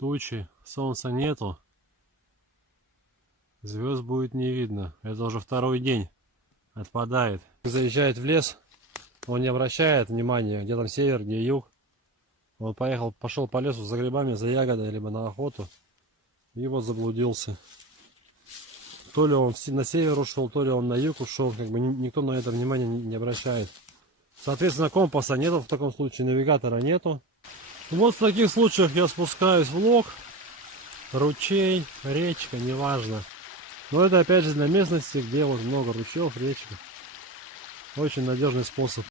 тучи, солнца нету. Звезд будет не видно. Это уже второй день. Отпадает. Заезжает в лес. Он не обращает внимания, где там север, где юг. Он пошел по лесу за грибами, за ягодой, либо на охоту. И вот заблудился. То ли он на север ушел, то ли он на юг ушел. Как бы никто на это внимание не обращает. Соответственно, компаса нету в таком случае, навигатора нету. Вот в таких случаях я спускаюсь в лог. Ручей, речка, неважно. Но это опять же для местности, где вот много ручьев, речек. Очень надежный способ.